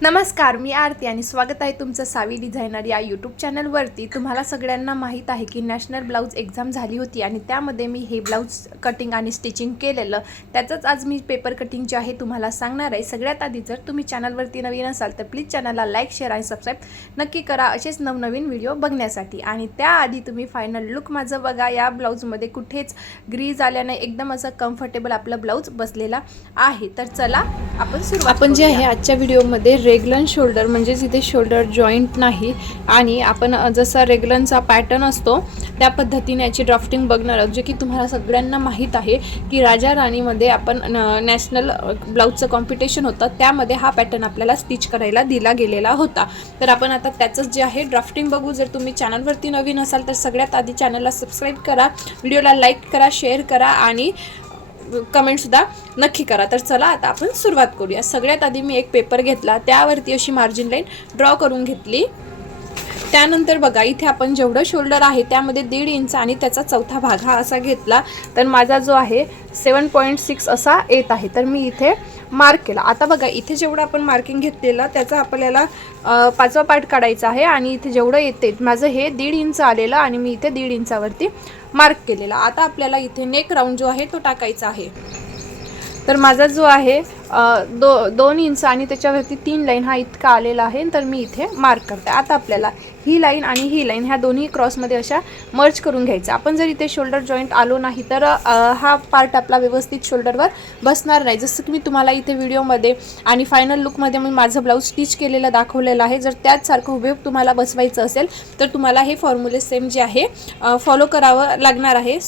नमस्कार, मी आरती आणि स्वागत आहे तुमचं सावी डिझायनर या यूट्यूब चॅनलवरती। तुम्हाला सगळ्यांना माहीत आहे की नॅशनल ब्लाऊज एक्झाम झाली होती आणि त्यामध्ये मी हे ब्लाऊज कटिंग आणि स्टिचिंग केलेलं, त्याचंच आज मी पेपर कटिंग जे आहे तुम्हाला सांगणार आहे। सगळ्यात आधी जर तुम्ही चॅनलवरती नवीन असाल तर प्लीज चॅनलला लाईक, शेअर आणि सबस्क्राईब नक्की करा असेच नवनवीन व्हिडिओ बघण्यासाठी। आणि त्याआधी तुम्ही फायनल लुक माझं बघा। या ब्लाऊजमध्ये कुठेच ग्रीज आल्याने एकदम असं कम्फर्टेबल आपलं ब्लाऊज बसलेला आहे। तर चला आपण सुरुवात जे आहे आजच्या व्हिडिओमध्ये रेगलन शोल्डर म्हणजे इथे शोल्डर जॉईंट नाही आणि आपण जसा रेगलनचा पॅटर्न असतो त्या पद्धतीने याची ड्राफ्टिंग बघणार आहोत। जे की तुम्हाला सगळ्यांना माहीत आहे की राजा राणीमध्ये आपण नॅशनल ब्लाऊजचं कॉम्पिटिशन होतं, त्यामध्ये हा पॅटर्न आपल्याला स्टिच करायला दिला गेलेला होता। तर आपण आता त्याचंच जे आहे ड्राफ्टिंग बघू। जर तुम्ही चॅनलवरती नवीन असाल तर सगळ्यात आधी चॅनलला सबस्क्राईब करा, व्हिडिओला लाईक करा, शेअर करा आणि कमेंटसुद्धा नक्की करा। तर चला आता आपण सुरुवात करूया। सगळ्यात आधी मी एक पेपर घेतला, त्यावरती अशी मार्जिन लाईन ड्रॉ करून घेतली। त्यानंतर बघा इथे आपण जेवढं शोल्डर आहे त्यामध्ये 1.5 इंच आणि त्याचा चौथा भाग हा असा घेतला। तर माझा जो आहे 7.6 असा येत आहे, तर मी इथे मार्क केला। आता बघा इथे जेवढं आपण मार्किंग घेतलेला त्याचा आपल्याला 5वा पार्ट काढायचा आहे आणि इथे जेवढं येते माझं हे 1.5 इंच आलेलं आणि मी इथे 1.5 इंचावरती मार्क केलेला। आता आपल्याला इथे नेक राऊंड जो आहे तो टाकायचा आहे। तर माझा जो आहे 2 इंच आणि त्याच्यावरती 3 लाईन हा इतका आलेला आहे, तर मी इथे मार्क करते। आता आपल्याला ही लाईन आणि ही लाईन ह्या दोन्ही क्रॉसमध्ये अशा मर्ज करून घ्यायचं। आपण जर इथे शोल्डर जॉईंट आलो नाही तर हा पार्ट आपला व्यवस्थित शोल्डरवर बसणार नाही। जसं की मी तुम्हाला इथे व्हिडिओमध्ये आणि फायनल लुकमध्ये मी माझं ब्लाऊज स्टिच केलेलं दाखवलेलं आहे। जर त्याचसारखं हुबेहूब तुम्हाला बसवायचं असेल तर तुम्हाला हे फॉर्म्युले सेम जे आहे फॉलो करावं लागणार आहे।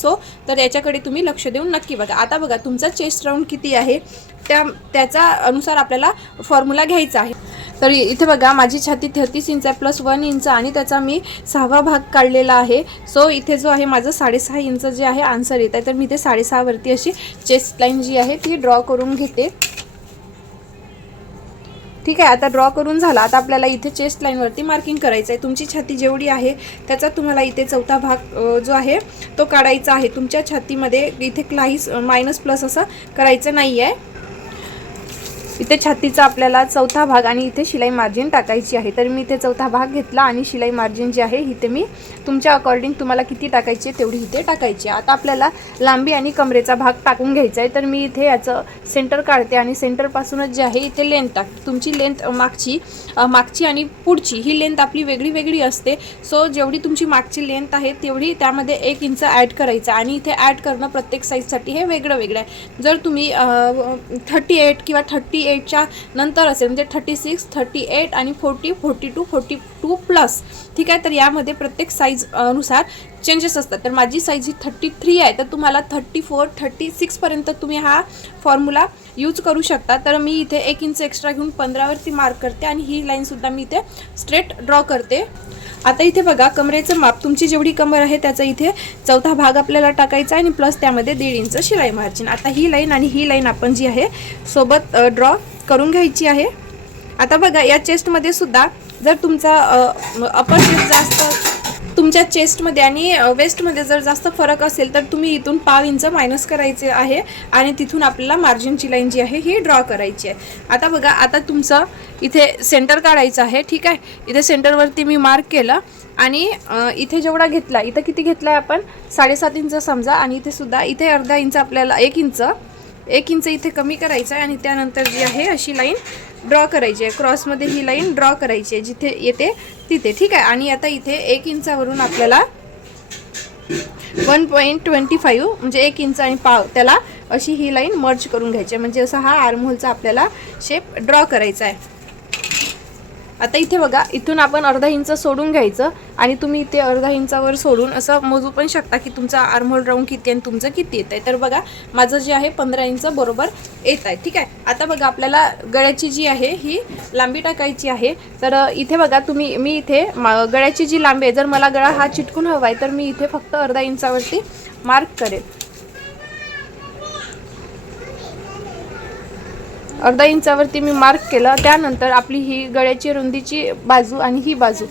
तर याच्याकडे तुम्ही लक्ष देऊन नक्की बघा। आता बघा तुमचा चेस्ट राऊंड किती आहे त्याचा अनुसार आपल्याला फॉर्म्युला घ्यायचा आहे। तर इथे बघा माझी छाती 33 इंच आहे प्लस 1 इंच आणि त्याचा मी 6वा भाग काढलेला आहे। इथे जो आहे माझं 6.5 इंच जे आहे आन्सर येत आहे, तर मी ते 6.5 वरती अशी चेस्ट लाईन जी आहे ती ड्रॉ करून घेते। ठीक आहे, आता ड्रॉ करून झाला। आता आपल्याला इथे चेस्ट लाईनवरती मार्किंग करायचं आहे। तुमची छाती जेवढी आहे त्याचा तुम्हाला इथे चौथा भाग जो आहे तो काढायचा आहे। तुमच्या छातीमध्ये इथे काहीच मायनस प्लस असं करायचं नाही आहे। इथे छातीचा आपल्याला चौथा भाग आणि इथे शिलाई मार्जिन टाकायची आहे। तर मी इथे चौथा भाग घेतला आणि शिलाई मार्जिन जी आहे इथे मी तुमच्या अकॉर्डिंग तुम्हाला किती टाकायची तेवढी इथे टाकायची। आता आपल्याला लांबी आणि कमरेचा भाग टाकून घ्यायचा आहे। तर मी इथे याचं सेंटर काढते आणि सेंटरपासूनच जे आहे इथे लेंथ टाकते। तुमची लेंथ मागची आणि पुढची ही लेंथ आपली वेगळी वेगळी असते। जेवढी तुमची मागची लेंथ आहे तेवढी त्यामध्ये 1 इंच ॲड करायचं आणि इथे ॲड करणं प्रत्येक साईजसाठी हे वेगळं वेगळं आहे। जर तुम्ही 38 किंवा 38च्या नंतर असेल म्हणजे 36, 38 आणि 40, 42, 42 प्लस, ठीक आहे। तर यामध्ये प्रत्येक साईज अनुसार चेंजेस असतात। तर माझी साईज ही 33 आहे, तर तुम्हाला 34, 36 पर्यंत तुम्ही हा फॉर्म्युला यूज करू शकता। तर मी इथे 1 इंच एक्स्ट्रा घेऊन 15 वरती मार्क करते आणि ही लाईनसुद्धा मी इथे स्ट्रेट ड्रॉ करते। आता इथे बघा कमरेचं माप, तुमची जेवढी कमर आहे त्याचा इथे चौथा भाग आपल्याला टाकायचा आणि प्लस त्यामध्ये 1.5 इंच शिलाई मार्जिन। आता ही लाईन आणि ही लाईन आपण जी आहे सोबत ड्रॉ करून घ्यायची आहे। आता बघा या चेस्टमध्ये सुद्धा जर तुमचा अपर चेस्ट जास्त, तुमच्या चेस्टमध्ये आणि वेस्टमध्ये जर जास्त फरक असेल तर तुम्ही इथून 0.5 इंच मायनस करायचे आहे आणि तिथून आपल्याला मार्जिनची लाईन जी आहे ही ड्रॉ करायची आहे। आता बघा आता तुमचं इथे सेंटर काढायचं आहे। ठीक आहे, इथे सेंटरवरती मी मार्क केलं आणि इथे जेवढा घेतला, इथं किती घेतला आहे आपण 7.5 इंच समजा आणि इथे सुद्धा इथे अर्धा इंच आपल्याला 1 इंच इथे कमी करायचं आहे आणि त्यानंतर जी आहे अशी लाईन ड्रॉ करायची आहे। क्रॉसमध्ये ही लाईन ड्रॉ करायची आहे जिथे येते तिथे, ठीक आहे। आणि आता इथे 1 इंचावरून आपल्याला 1.25 म्हणजे 1 इंच आणि पाव त्याला अशी ही लाईन मर्ज करून घ्यायची आहे, म्हणजे असा हा आर्महोलचा आपल्याला शेप ड्रॉ करायचा आहे। आता इथे बघा इथून आपण अर्धा इंच सोडून घ्यायचं आणि तुम्ही इथे अर्धा इंचावर सोडून असं मोजू पण शकता की तुमचा आर्महोल राऊंड किती आणि तुमचं किती येत आहे। तर बघा माझं जे आहे 15 इंच बरोबर येत आहे, ठीक आहे। आता बघा आपल्याला गळ्याची जी आहे ही लांबी टाकायची आहे। तर इथे बघा मी इथे गळ्याची जी लांबी आहे, जर मला गळा हा चिटकून हवा आहे तर मी इथे फक्त अर्धा इंचावरती मार्क करेल। अर्धा इंचावरती मी मार्क केलं। त्यानंतर आपली ही गळ्याची रुंदीची बाजू आणि ही बाजू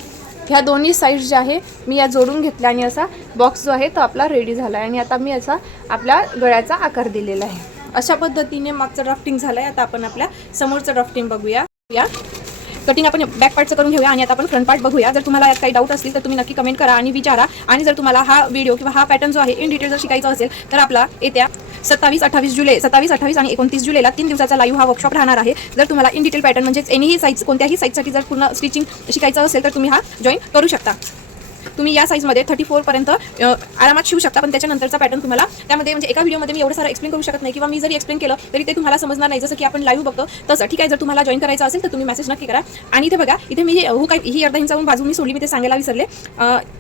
ह्या दोन्ही साईड्स ज्या आहे मी या जोडून घेतल्या आणि असा बॉक्स जो आहे तो आपला रेडी झाला आहे आणि आता मी असा आपल्या गळ्याचा आकार दिलेला आहे। अशा पद्धतीने मागचं ड्राफ्टिंग झालं आहे। आता आपण आपल्या समोरचं ड्राफ्टिंग बघूया। कटिंग आपण बॅक पार्टचं करून घेऊया आणि आता आपण फ्रंट पार्ट बघूया. जर तुम्हाला यात काही डाऊट असतील तर तुम्ही नक्की कमेंट करा आणि विचारा. आणि जर तुम्हाला हा व्हिडिओ किंवा हा पॅटर्न जो आहे इन डिटेल जर शिकायचा असेल तर आपला येत्या 27, 28 आणि 29 जुलैला 3 दिवसाचा लाईव्ह हा वर्कशॉप राहणार आहे. जर तुम्हाला इन डिटेल पॅटर्न म्हणजेच एनीही साईज कोणत्याही साईजसाठी जर पूर्ण स्टिचिंग शिकायचं असेल तर तुम्ही हा जॉईन करू शकता. तुम्ही या साईजमध्ये 34 पर्यंत आरामात शिवू शकता. पण त्याच्यानंतरचा पॅटर्न तुम्हाला त्यामध्ये म्हणजे एका व्हिडिओमध्ये मी एवढं सारं एक्सप्लेन करू शकत नाही किंवा मी जरी एक्सप्लेन केलं तरी ते तुम्हाला समजणार नाही, जसं की आपण लाईव्ह बघतो तसं. ठीक आहे, जर तुम्हाला जॉईन करायचं असेल तर तुम्ही मेसेज नक्की करा. आणि इथे बघा, इथे मी ही अर्धा इंचावरून बाजू मी सोडली, मी ते सांगायला विसरले.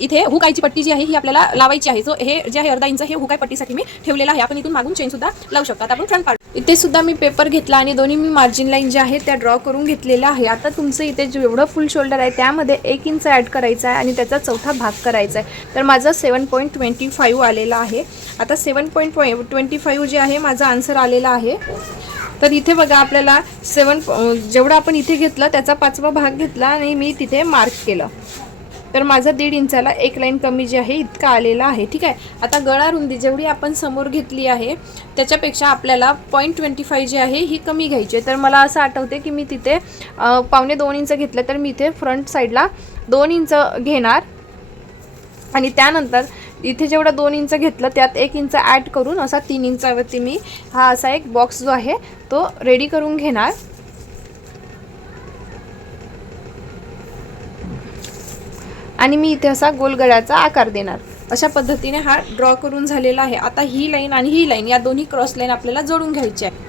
इथे हुकायची पट्टी जी आहे ही आपल्याला लावायची आहे. सो हे जे आहे अर्धा इंच हे हुकाय पट्टीसाठी मी ठेवलेलं आहे. आपण इथून मागून चेन सुद्धा लावू शकतो. आता आपण फ्रंट पार्ट इथे सुद्धा मी पेपर घेतला आणि दोन्ही मी मार्जिन लाईन ज्या आहेत त्या ड्रॉ करून घेतलेल्या आहे. आता तुमचं इथे जेवढं फुल शोल्डर आहे त्यामध्ये 1 इंच ॲड करायचा आहे आणि त्याचा चौथा भाग करायचा आहे. तर माझं 7.25 आलेला आहे. आता 7.25 जे आहे माझा आन्सर आलेला आहे. तर इथे बघा, आपल्याला जेवढं आपण इथे घेतलं त्याचा 5वा भाग घेतला आणि मी तिथे मार्क केलं. तर माझा 1.5 इंचाला एक लाईन कमी जी आहे इतका आलेला आहे. ठीक आहे, आता गळा रुंदी जेवढी आपण समोर घेतली आहे त्याच्यापेक्षा आपल्याला 0.25 जी आहे ही कमी घ्यायची आहे. तर मला असं आठवते की मी तिथे 1.25 इंच घेतलं, तर मी इथे फ्रंट साईडला 2 इंच घेणार आणि त्यानंतर इथे जेवढं 2 इंच घेतलं त्यात 1 इंच ॲड करून असा 3 इंचावरती मी हा असा एक बॉक्स जो आहे तो रेडी करून घेणार. आणि मी इथे असा गोलगळ्याचा आकार देणार. अशा पद्धतीने हा ड्रॉ करून झालेला आहे. आता ही लाईन आणि ही लाईन या दोन्ही क्रॉस लाईन आपल्याला जोडून घ्यायची आहे.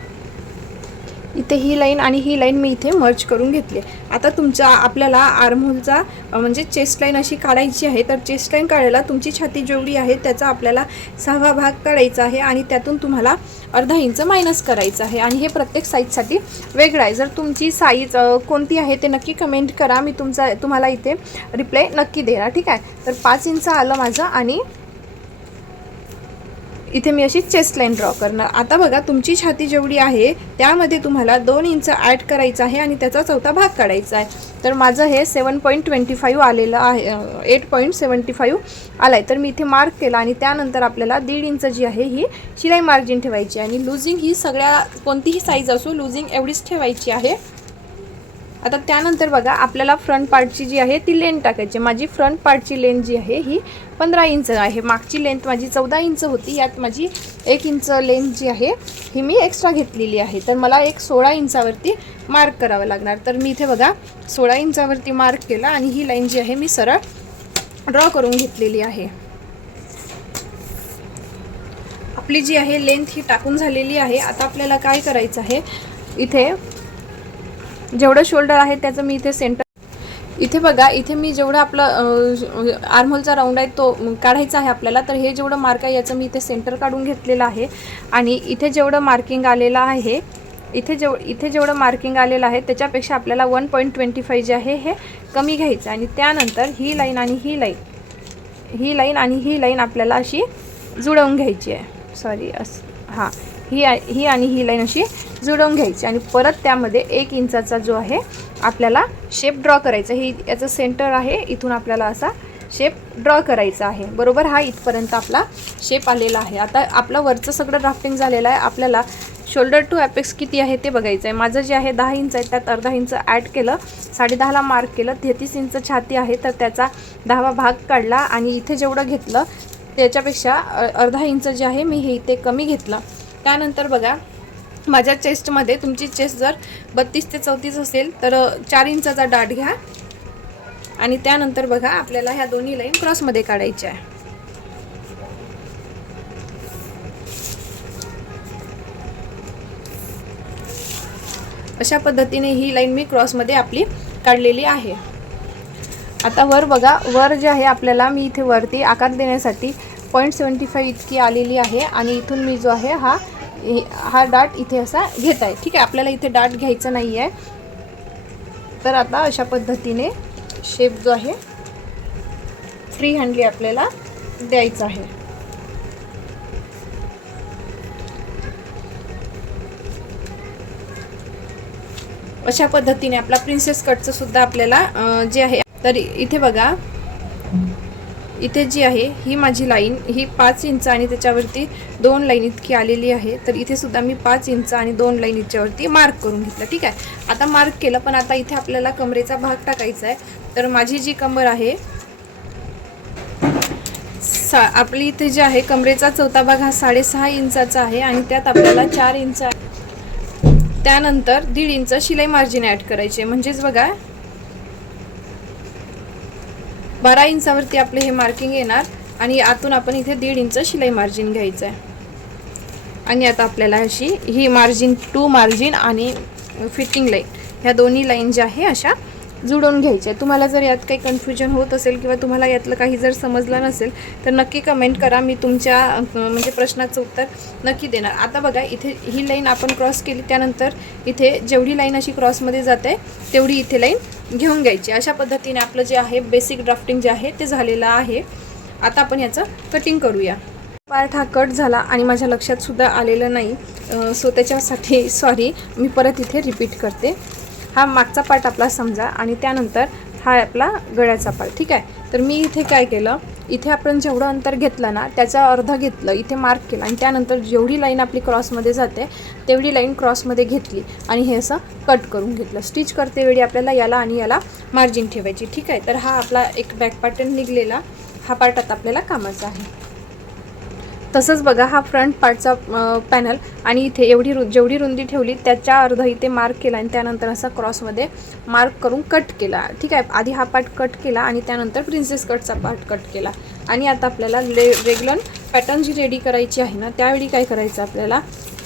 इथे ही लाईन आणि ही लाईन मी इथे मर्ज करून घेतले. आता आपल्याला आर्महोलचा म्हणजे चेस्ट लाईन अशी काढायची आहे. तर चेस्ट लाईन काढायला तुमची छाती जेवढी आहे त्याचा आपल्याला 6वा भाग काढायचा आहे आणि त्यातून तुम्हाला अर्धा इंच मायनस करायचं आहे. आणि हे प्रत्येक साईजसाठी वेगळं आहे. जर तुमची साईज कोणती आहे ते नक्की कमेंट करा, मी तुम्हाला इथे रिप्लाय नक्की देणार. ठीक आहे, तर 5 इंच आलं माझं आणि इथे मी अशी चेस्ट लाईन ड्रॉ करणार. आता बघा, तुमची छाती जेवढी आहे त्यामध्ये तुम्हाला 2 इंच ॲड करायचं आहे आणि त्याचा चौथा भाग काढायचा आहे. तर माझं हे 7.25 आलेलं आहे, 8.75 आलं आहे. तर मी इथे मार्क केला आणि त्यानंतर आपल्याला 1.5 इंच जी आहे ही शिलाई मार्जिन ठेवायची आहे. आणि लुझिंग ही कोणतीही साईज असो लुझिंग एवढीच ठेवायची आहे. आता त्यानंतर बघा, आपल्याला फ्रंट पार्टची जी आहे ती लेंथ टाकायची. माझी फ्रंट पार्टची लेंथ जी आहे ही 15 इंच आहे. मागची लेंथ माझी 14 इंच होती, यात माझी 1 इंच लेंथ जी आहे ही मी एक्स्ट्रा घेतलेली आहे. तर मला एक 16 इंचावरती मार्क करावं लागणार. तर मी इथे बघा 16 इंचावरती मार्क केला आणि ही लाईन जी आहे मी सरळ ड्रॉ करून घेतलेली आहे. आपली जी आहे लेंथ ही टाकून झालेली आहे. आता आपल्याला काय करायचं आहे, इथे जेवढं शोल्डर आहे त्याचं मी इथे सेंटर, इथे बघा, इथे मी जेवढं आपलं आर्महोलचा राऊंड आहे तो काढायचा आहे आपल्याला. तर हे जेवढं मार्क आहे याचं मी इथे सेंटर काढून घेतलेलं आहे. आणि इथे जेवढं मार्किंग आलेलं आहे इथे जेवढं मार्किंग आलेलं आहे त्याच्यापेक्षा आपल्याला 1.25 जे आहे हे कमी घ्यायचं. आणि त्यानंतर ही लाईन आणि ही लाईन आपल्याला अशी जुळवून घ्यायची आहे. सॉरी, हां, ही आणि ही लाईन अशी जुळवून घ्यायची आणि परत त्यामध्ये 1 इंचाचा जो आहे आपल्याला शेप ड्रॉ करायचा. ही याचं सेंटर आहे, इथून आपल्याला असा शेप ड्रॉ करायचा आहे. बरोबर, हा इथपर्यंत आपला शेप आलेला आहे. आता आपलं वरचं सगळं ड्राफ्टिंग झालेलं आहे. आपल्याला शोल्डर टू ॲपेक्स किती आहे ते बघायचं आहे. माझं जे आहे 10 इंच आहे, त्यात अर्धा इंच ॲड केलं, 10.5ला मार्क केलं. 33 इंच छाती आहे तर त्याचा 10वा भाग काढला आणि इथे जेवढं घेतलं त्याच्यापेक्षा अर्धा इंच जे आहे मी हे इथे कमी घेतलं. त्यानंतर बघा, माझ्या चेस्टमध्ये, तुमची चेस्ट जर 32 ते 34 असेल तर 4 इंचाचा डाट घ्या. आणि त्यानंतर बघा, आपल्याला ह्या दोन्ही लाईन क्रॉसमध्ये काढायच्या आहे. अशा पद्धतीने ही लाईन मी क्रॉसमध्ये आपली काढलेली आहे. आता वर बघा, वर जे आहे आपल्याला, मी इथे वरती आकार देण्यासाठी 0.75 इतकी आलेली आहे. आणि इथून मी जो आहे हा डाट इथे असा घेत आहे. ठीक आहे, आपल्याला इथे डाट घ्यायचं नाही आहे. तर आता अशा पद्धतीने शेप जो आहे फ्री हँडली आपल्याला द्यायचा आहे. अशा पद्धतीने आपला प्रिन्सेस कटचं सुद्धा आपल्याला जे आहे, तर इथे बघा इथे जी आहे ही माझी लाईन ही 5 इंच आणि त्याच्यावरती 2 लाईन इतकी आलेली आहे. तर इथे सुद्धा मी 5 इंच आणि 2 लाईन याच्यावरती मार्क करून घेतलं. ठीक आहे, आता मार्क केलं, पण आता इथे आपल्याला कमरेचा भाग टाकायचा आहे. तर माझी जी कमर आहे आपली इथे जे आहे कमरेचा चौथा भाग हा 6.5 इंचाचा आहे आणि त्यात आपल्याला 4 इंच त्यानंतर 1.5 इंच शिलाई मार्जिन ॲड करायचे. म्हणजेच बघा 12 इंचावरती आपले हे मार्किंग येणार आणि आतून आपण इथे 1.5 इंच शिलाई मार्जिन घ्यायचं आहे. आणि आता आपल्याला अशी ही मार्जिन 2 मार्जिन आणि फिटिंग लाईन ह्या दोन्ही लाईन ज्या आहे अशा जुळवून घ्यायच्या. तुम्हाला जर यात काही कन्फ्युजन होत असेल किंवा तुम्हाला यातलं काही जर समजलं नसेल तर नक्की कमेंट करा, मी तुमच्या म्हणजे प्रश्नाचं उत्तर नक्की देणार. आता बघा इथे ही लाईन आपण क्रॉस केली, त्यानंतर इथे जेवढी लाईन अशी क्रॉसमध्ये जाते तेवढी इथे लाईन घेऊन घ्यायची. अशा पद्धतीने आपलं जे आहे बेसिक ड्राफ्टिंग जे आहे ते झालेलं आहे. आता आपण याचं कटिंग करूया. पार्ट हा कट झाला आणि माझ्या लक्षात सुद्धा आलेलं नाही, सो त्याच्यासाठी सॉरी, मी परत इथे रिपीट करते. हा मागचा पार्ट आपला समजा आणि त्यानंतर हा आपला गळ्याचा पार्ट. ठीक आहे, तर मी इथे काय केलं, इथे आपण जेवढं अंतर घेतलं ना त्याचा अर्धा घेतलं, इथे मार्क केलं आणि त्यानंतर जेवढी लाईन आपली क्रॉसमध्ये जाते तेवढी लाईन क्रॉसमध्ये घेतली आणि हे असं कट करून घेतलं. स्टिच करते वेळी आपल्याला याला आणि याला मार्जिन ठेवायची. ठीक आहे, तर हा आपला एक बॅक पॅटर्न निघलेला, हा पार्ट आता आपल्याला कामाचा आहे. तसंच बघा हा फ्रंट पार्टचा पॅनल आणि इथे जेवढी रुंदी ठेवली त्याच्या अर्धा इथे मार्क केला आणि त्यानंतर असा क्रॉसमध्ये मार्क करून कट केला. ठीक आहे, आधी हा पार्ट कट केला आणि त्यानंतर प्रिन्सेस कटचा पार्ट कट केला. आणि आता आपल्याला रेग्युलर पॅटर्न जी रेडी करायची आहे ना त्यावेळी काय करायचं, आपल्याला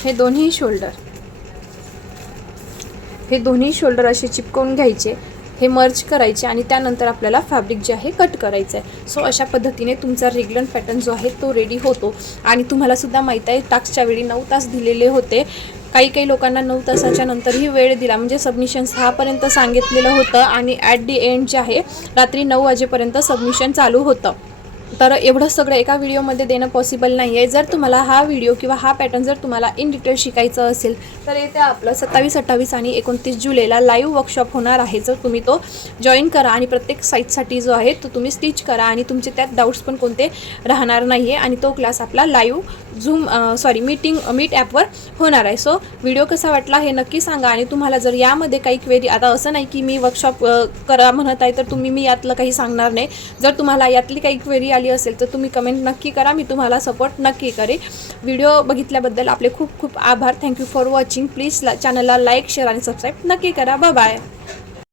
हे दोन्ही शोल्डर असे चिपकवून घ्यायचे, हे मर्ज करायचे आणि त्यानंतर आपल्याला फॅब्रिक जे आहे कट करायचं आहे. सो अशा पद्धतीने तुमचा रेग्युलर पॅटर्न जो आहे तो रेडी होतो. आणि तुम्हाला सुद्धा माहीत आहे टास्कच्या वेळी 9 तास दिलेले होते. काही लोकांना 9 तासाच्या नंतरही वेळ दिला, म्हणजे सबमिशन 6पर्यंत सांगितलेलं होतं आणि ॲट दी एंड जे आहे रात्री 9 वाजेपर्यंत सबमिशन चालू होतं. तर एवढं सगळं एका व्हिडिओमध्ये देणं पॉसिबल नाही आहे. जर तुम्हाला हा व्हिडिओ किंवा हा पॅटर्न जर तुम्हाला इन डिटेल शिकायचं असेल तर येथे आपलं 27, 28 आणि 29 जुलैला लाईव्ह वर्कशॉप होणार आहे. जर तुम्ही तो जॉईन करा आणि प्रत्येक साईटसाठी जो आहे तो तुम्ही स्टिच करा आणि तुमचे त्यात डाऊट्स पण कोणते राहणार नाही आहे. आणि तो क्लास आपला लाईव्ह मीट ॲपवर होणार आहे. सो व्हिडिओ कसा वाटला हे नक्की सांगा. आणि तुम्हाला जर यामध्ये काही क्वेरी, आता असं नाही की मी वर्कशॉप करा म्हणत आहे तर मी यातलं काही सांगणार नाही. जर तुम्हाला यातली काही क्वेरी आली असेल तर तुम्ही कमेंट नक्की करा, मी तुम्हाला सपोर्ट नक्की करेन. व्हिडिओ बघितल्याबद्दल आपले खूप खूप आभार. Thank you for watching. प्लीज चॅनलला लाईक, शेअर आणि सबस्क्राईब नक्की करा. Bye bye.